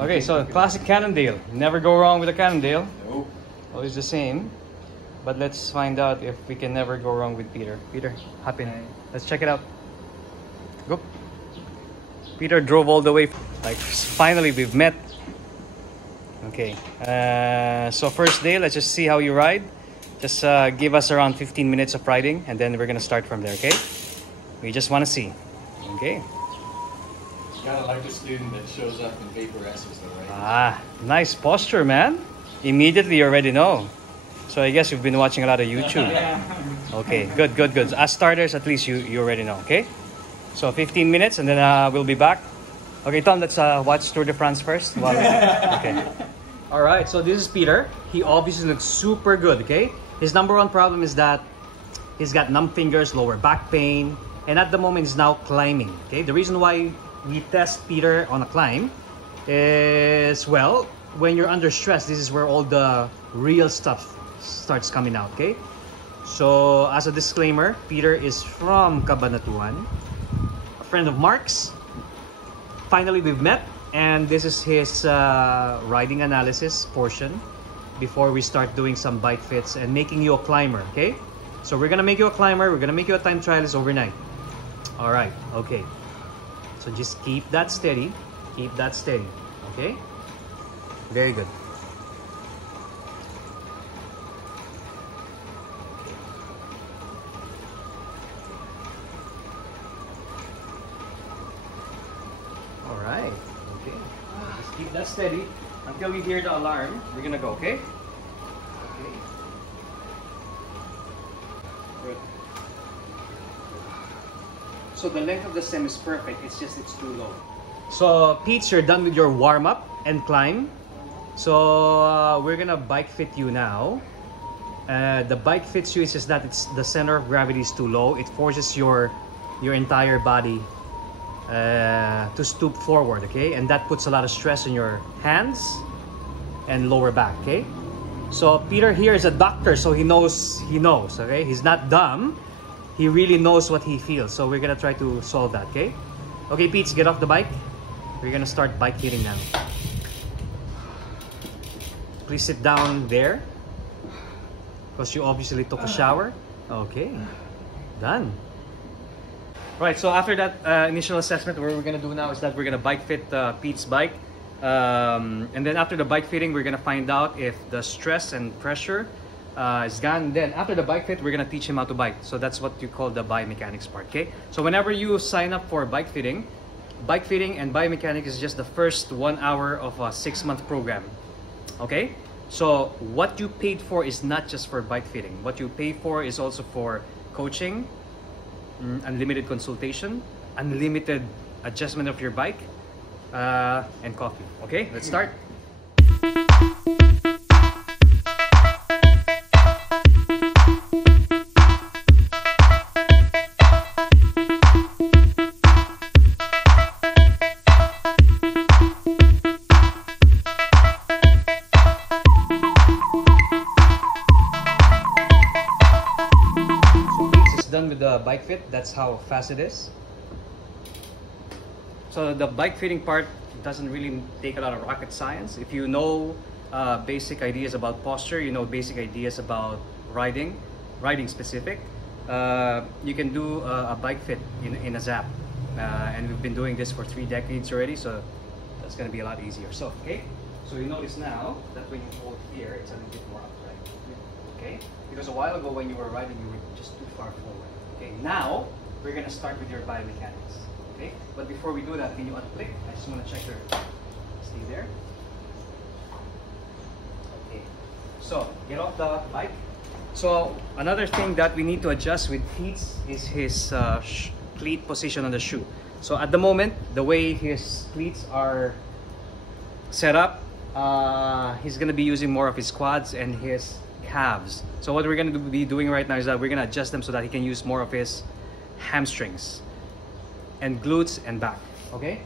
Okay, so classic Cannondale. Never go wrong with a Cannondale. Nope. Always the same. But let's find out if we can never go wrong with Peter. Peter, hop in. Let's check it out. Go. Peter drove all the way. Like, finally we've met. Okay. So first day, let's just see how you ride. Just give us around 15 minutes of riding, and then we're gonna start from there. Okay. We just want to see. Okay. Kind of like a student that shows up in paper essays, though, right? Ah, nice posture, man. Immediately you already know. So I guess you've been watching a lot of YouTube. Okay, good, good, good. As starters, at least you already know, okay? So 15 minutes and then we'll be back. Okay, Tom, let's watch Tour de France first. Okay. All right, so this is Peter. He obviously looks super good, okay? His number one problem is that he's got numb fingers, lower back pain, and at the moment he's now climbing, okay? The reason why we test Peter on a climb is, well, when you're under stress, this is where all the real stuff starts coming out, okay? So as a disclaimer, Peter is from Cabanatuan, a friend of Mark's. Finally, we've met, and this is his riding analysis portion before we start doing some bike fits and making you a climber, okay? So we're gonna make you a climber, we're gonna make you a time trialist overnight. All right, okay. So just keep that steady, okay? Very good. All right, okay. Just keep that steady until we hear the alarm. We're gonna go, okay? Okay. Good. So the length of the stem is perfect, it's just it's too low. So Pete, you're done with your warm-up and climb. So we're gonna bike fit you now. The bike fits you is just that it's the center of gravity is too low. It forces your entire body to stoop forward, okay? And that puts a lot of stress on your hands and lower back, okay? So Peter here is a doctor, so he knows, okay? He's not dumb. He really knows what he feels. So we're gonna try to solve that, okay? Okay, Pete, get off the bike. We're gonna start bike fitting now. Please sit down there because you obviously took a shower. Okay, done. Right, so after that initial assessment, what we're gonna do now is that we're gonna bike fit Pete's bike. And then after the bike fitting, we're gonna find out if the stress and pressure is gone. Then after the bike fit, we're gonna teach him how to bike. So that's what you call the biomechanics part, okay? So whenever you sign up for bike fitting and biomechanics is just the first 1 hour of a 6-month program, okay? So what you paid for is not just for bike fitting. What you pay for is also for coaching, unlimited consultation, unlimited adjustment of your bike, and coffee. Okay, let's start. With the bike fit, that's how fast it is. So the bike fitting part doesn't really take a lot of rocket science. If you know basic ideas about posture, you know basic ideas about riding specific, you can do a bike fit in a zap. And we've been doing this for 3 decades already, so that's going to be a lot easier. So okay, so you notice now that when you hold here, it's a little bit more upright. Okay, because a while ago when you were riding, you were just too far forward. Okay, now we're gonna start with your biomechanics. Okay, but before we do that, can you unclick? I just want to check your. Stay there. Okay, so get off the bike. So another thing that we need to adjust with Pete is his cleat position on the shoe. So at the moment, the way his cleats are set up, he's gonna be using more of his quads and his calves. So what we're going to be doing right now is that we're going to adjust them so that he can use more of his hamstrings and glutes and back. Okay,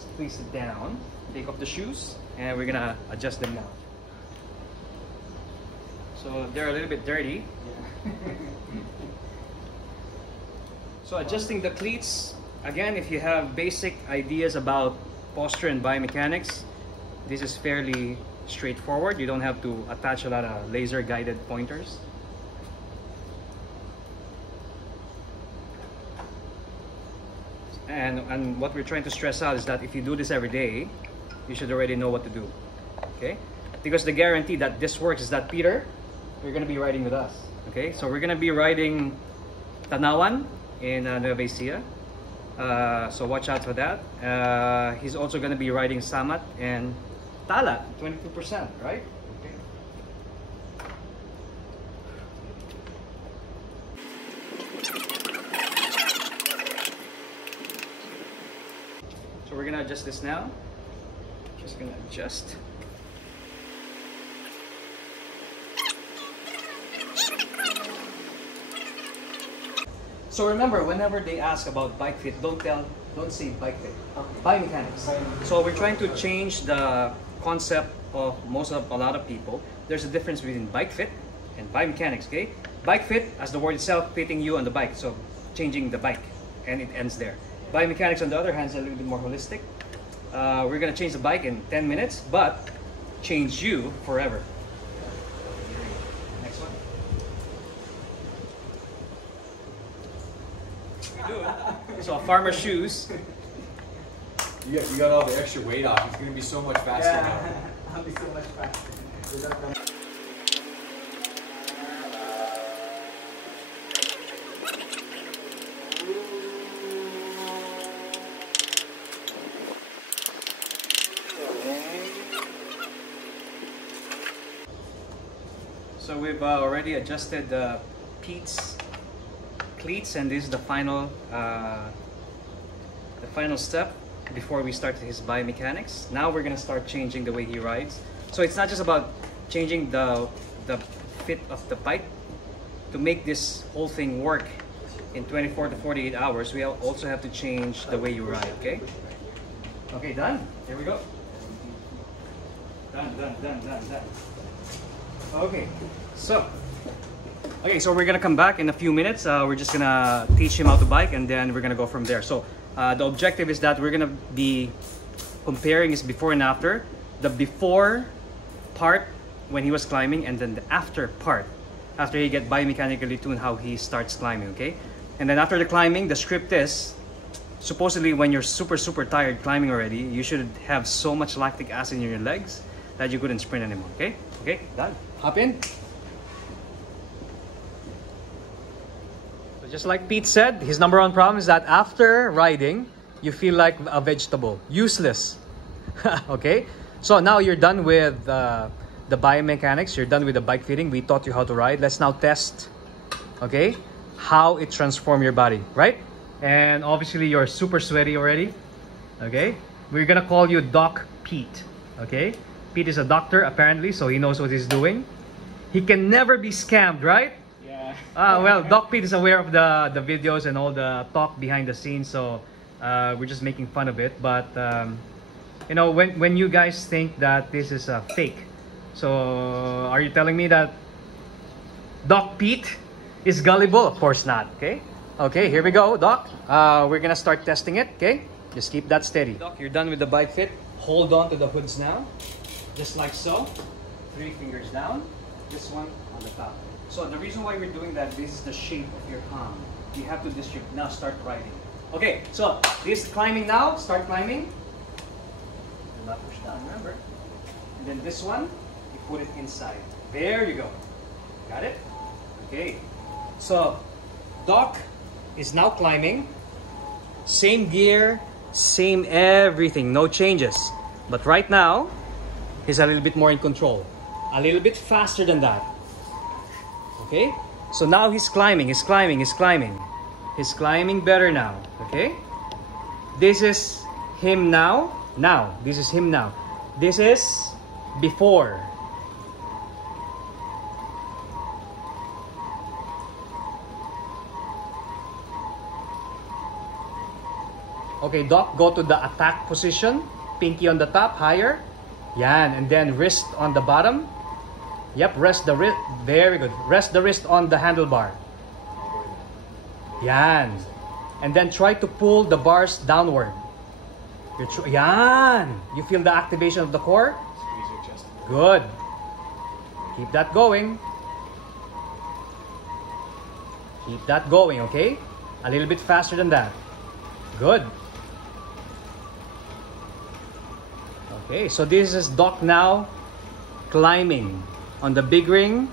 so please sit down, take off the shoes, and we're going to adjust them now. So they're a little bit dirty. Yeah. So adjusting the cleats, again, if you have basic ideas about posture and biomechanics, This is fairly straightforward. You don't have to attach a lot of laser guided pointers. And what we're trying to stress out is that if you do this every day, you should already know what to do. Okay? Because the guarantee that this works is that Peter, you're gonna be riding with us. Okay? So we're gonna be riding Tanawan in Nueva Ecija. So watch out for that. He's also gonna be riding Samat and Talat, 22%, right? Okay. So we're gonna adjust this now. Just gonna adjust. So remember, whenever they ask about Bikefit, don't say Bikefit. Biomechanics. So we're trying to change the concept of a lot of people. There's a difference between Bikefit and Biomechanics. Okay, Bikefit, as the word itself, fitting you on the bike. So changing the bike, and it ends there. Biomechanics, on the other hand, is a little bit more holistic. We're gonna change the bike in 10 minutes, but change you forever. Next one. So farmer shoes. You got all the extra weight off. It's gonna be so much faster now. I'll be so much faster. So we've already adjusted Pete's cleats, and this is the final step before we start his biomechanics. Now we're gonna start changing the way he rides. So it's not just about changing the fit of the bike. To make this whole thing work in 24 to 48 hours, we also have to change the way you ride. Okay? Okay, done. Here we go. Done. Okay, so we're gonna come back in a few minutes. We're just gonna teach him how to bike, and then we're gonna go from there. So the objective is that we're gonna be comparing his before and after. The before part when he was climbing, and then the after part after he get biomechanically tuned, how he starts climbing. Okay, and then after the climbing, the script is supposedly when you're super tired climbing already, you should have so much lactic acid in your legs that you couldn't sprint anymore. Okay, done. Hop in. So just like Pete said, his number one problem is that after riding, you feel like a vegetable, useless. Okay, so now you're done with the biomechanics, you're done with the bike fitting. We taught you how to ride. Let's now test, okay, how it transforms your body, right? And obviously you're super sweaty already. Okay, we're gonna call you Doc Pete. Okay, Pete is a doctor apparently, so he knows what he's doing. He can never be scammed, right? Yeah. Well, Doc Pete is aware of the videos and all the talk behind the scenes, so we're just making fun of it. But you know, when you guys think that this is a fake, so are you telling me that Doc Pete is gullible? Of course not. Okay, here we go, Doc. We're gonna start testing it. Okay, just keep that steady. Doc, you're done with the bike fit. Hold on to the hoods now, just like so. 3 fingers down, this one on the top. So the reason why we're doing that, this is the shape of your palm. You have to distribute. Now start riding. Okay, so this climbing now, start climbing. Do not push down, remember. And then this one, you put it inside. There you go. Got it? Okay. So Doc is now climbing. Same gear, same everything, no changes. But right now, he's a little bit more in control. A little bit faster than that. Okay? So now he's climbing. He's climbing better now. Okay? This is him now. This is him now. This is before. Okay, Doc, go to the attack position. Pinky on the top, higher. Yan, and then wrist on the bottom. Yep, rest the wrist. Very good. Rest the wrist on the handlebar. Yan. And then try to pull the bars downward. Yan! You feel the activation of the core? Squeeze your chest. Good. Keep that going. Keep that going, okay? A little bit faster than that. Good. Okay, so this is Doc now climbing on the big ring,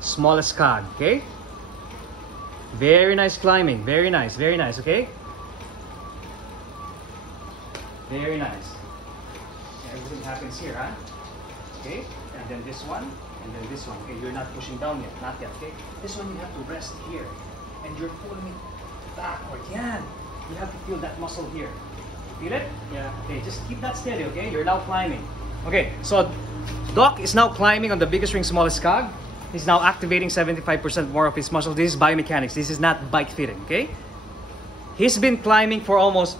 smallest CAAD, okay? Very nice climbing, very nice, okay? Very nice. Everything happens here, huh? Okay, and then this one, and then this one. Okay, you're not pushing down yet, not yet, okay? This one you have to rest here, and you're pulling it backward. Yeah, you have to feel that muscle here. Feel it? Yeah. Okay, just keep that steady, okay? You're now climbing. Okay, so Doc is now climbing on the biggest ring, smallest CAAD. He's now activating 75% more of his muscle. This is biomechanics. This is not bike fitting, okay? He's been climbing for almost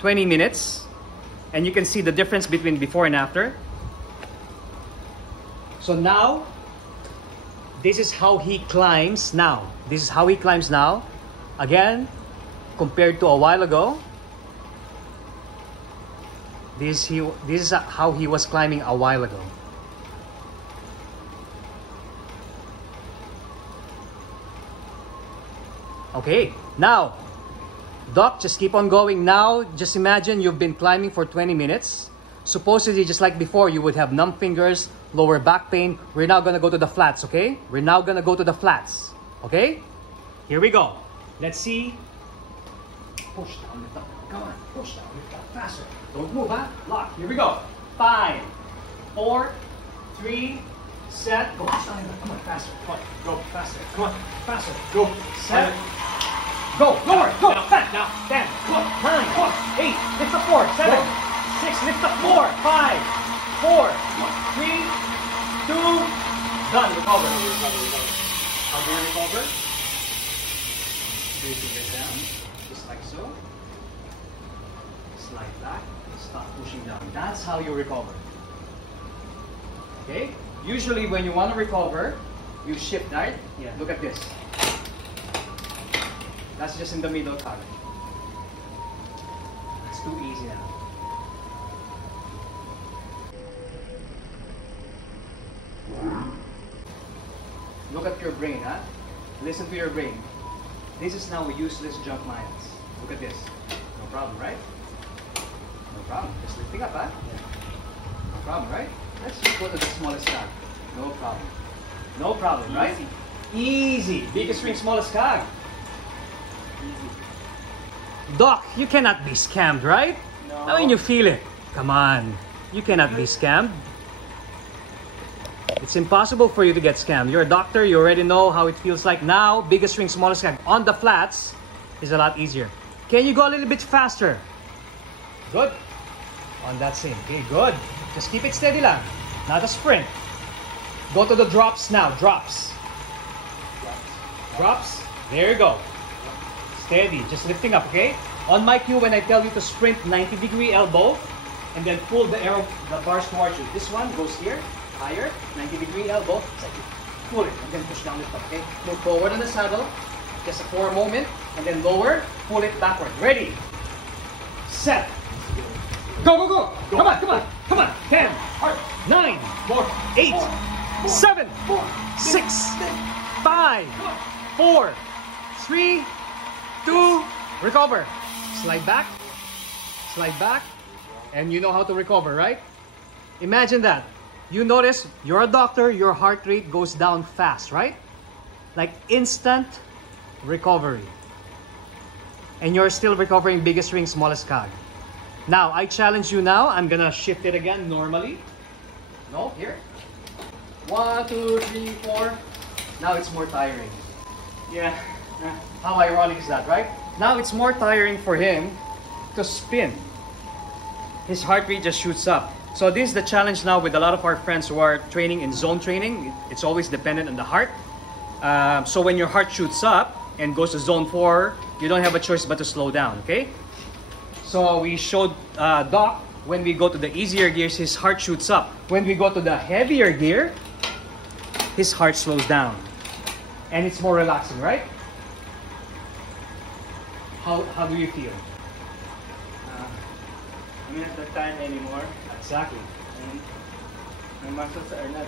20 minutes. And you can see the difference between before and after. So now, this is how he climbs now. This is how he climbs now. Again, compared to a while ago. This is how he was climbing a while ago. Okay, now, Doc, just keep on going. Now, just imagine you've been climbing for 20 minutes. Supposedly, just like before, you would have numb fingers, lower back pain. We're now going to go to the flats, okay? We're now going to go to the flats, okay? Here we go. Let's see. Push down, lift up. Come on, push down, lift up faster. Don't move, huh? Lock. Here we go. 5, 4, 3, set. Go. Come on, faster. Come on, go faster. Come on, faster. Go. Set. Go. Lower. Go. Set. Now. 10. Come on. 9. Come on. 8. Lift up 4. 7. 6. Lift up 4. 5. 4. 3. 2. Done. Recover. How do you recover? Bring your fingers down. Just like so. Slide back. Stop pushing down. That's how you recover. Okay? Usually when you want to recover, you shift, right? Yeah. Look at this. That's just in the middle part. It's too easy now. Look at your brain, huh? Listen to your brain. This is now a useless jump miles. Look at this. No problem, right? No problem. Just lifting up, huh? Yeah. No problem, right? Let's just go to the smallest CAAD. No problem. No problem, right? Easy. Biggest ring, smallest CAAD. Doc, you cannot be scammed, right? No. I mean, you feel it. Come on. You cannot be scammed. It's impossible for you to get scammed. You're a doctor. You already know how it feels like. Now, biggest ring, smallest CAAD on the flats is a lot easier. Can you go a little bit faster? Good. On that same. Okay, good. Just keep it steady lang. Not a sprint. Go to the drops now. Drops. Drops. There you go. Steady. Just lifting up, okay? On my cue, when I tell you to sprint, 90-degree elbow, and then pull the bars towards you. This one goes here, higher, 90-degree elbow. Pull it, and then push down, lift up, okay? Move forward on the saddle, just for a moment, and then lower, pull it backward. Ready? Set. Go, go, go! Come on, come on, come on! 10, 9, 8, 7, 6, 5, 4, 3, 2, recover. Slide back, and you know how to recover, right? Imagine that. You notice, you're a doctor, your heart rate goes down fast, right? Like instant recovery. And you're still recovering biggest ring, smallest CAAD. Now, I challenge you now. I'm gonna shift it again normally. No, here. 1, 2, 3, 4. Now it's more tiring. Yeah. How ironic is that, right? Now it's more tiring for him to spin. His heart rate just shoots up. So this is the challenge now with a lot of our friends who are training in zone training. It's always dependent on the heart. So when your heart shoots up and goes to zone 4, you don't have a choice but to slow down, okay? So we showed Doc, when we go to the easier gears, his heart shoots up. When we go to the heavier gear, his heart slows down. And it's more relaxing, right? How do you feel? miss the time anymore. Exactly. And my muscles are not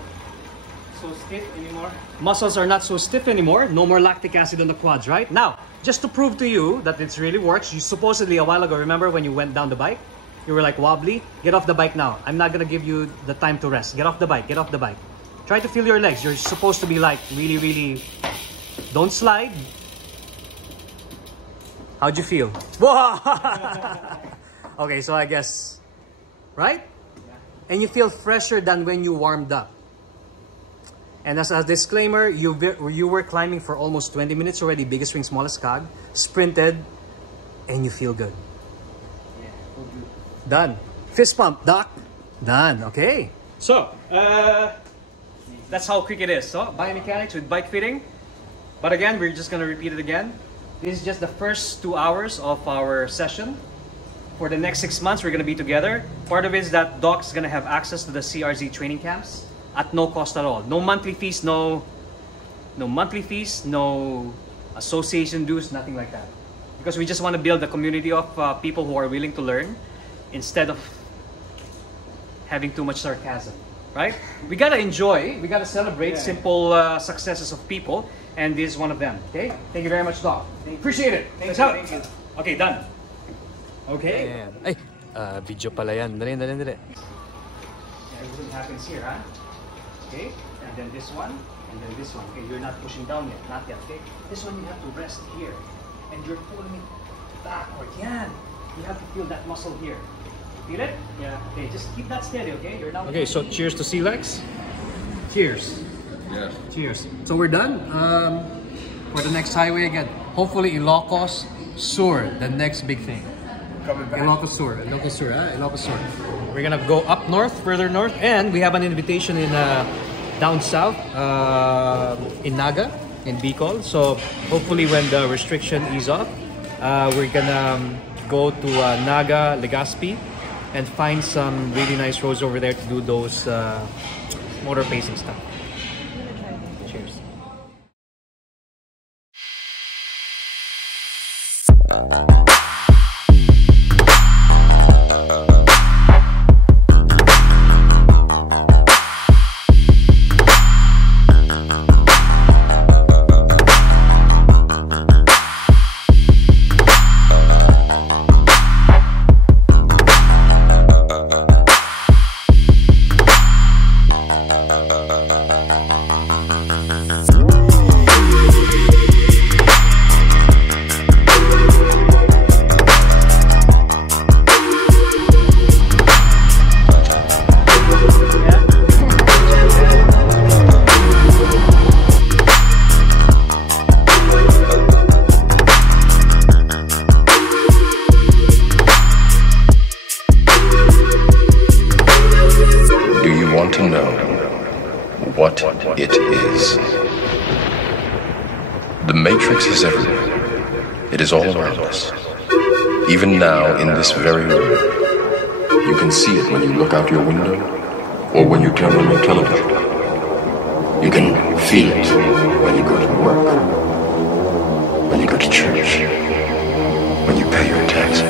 so stiff anymore. Muscles are not so stiff anymore. No more lactic acid on the quads, right? Now, just to prove to you that it really works, you supposedly a while ago, remember when you went down the bike? You were like wobbly. Get off the bike now. I'm not gonna give you the time to rest. Get off the bike. Get off the bike. Try to feel your legs. You're supposed to be like really. Don't slide. How'd you feel? Okay, so I guess, right? Yeah. And you feel fresher than when you warmed up. And as a disclaimer, you were climbing for almost 20 minutes already. Biggest swing, smallest CAAD. Sprinted, and you feel good. Done. Fist pump, Doc. Done. Okay. So, that's how quick it is. So, biomechanics with bike fitting. But again, we're just going to repeat it again. This is just the first 2 hours of our session. For the next 6 months, we're going to be together. Part of it is that Doc's going to have access to the CRZ training camps at no cost at all. No monthly fees, no monthly fees, no association dues, nothing like that. Because we just want to build a community of people who are willing to learn, instead of having too much sarcasm, right? We gotta enjoy, we gotta celebrate simple successes of people, and this is one of them, okay? Thank you very much, Doc. Appreciate it. Thank you. Okay, done. Okay. Ay, video pala yan. Dali. Everything happens here, huh? Okay, and then this one, and then this one. Okay, you're not pushing down yet, not yet, okay? This one you have to rest here, and you're pulling it backward. Yeah, you have to feel that muscle here. Feel it? Yeah. Okay, just keep that steady, okay? You're now. Okay, so cheers to C-Lex. Cheers. Yeah. Cheers. So we're done. For the next highway again. Hopefully Ilocos Sur, the next big thing. Coming back. Ilocos Sur. We're gonna go up north, further north, and we have an invitation in down south, in Naga, in Bicol. So hopefully when the restriction ease off, we're gonna go to Naga, Legazpi, and find some really nice roads over there to do those motor pacing stuff. Cheers. what it is. The Matrix is everywhere. It is all around us. Even now, in this very room. You can see it when you look out your window, or when you turn on your television. You can feel it when you go to work, when you go to church, when you pay your taxes.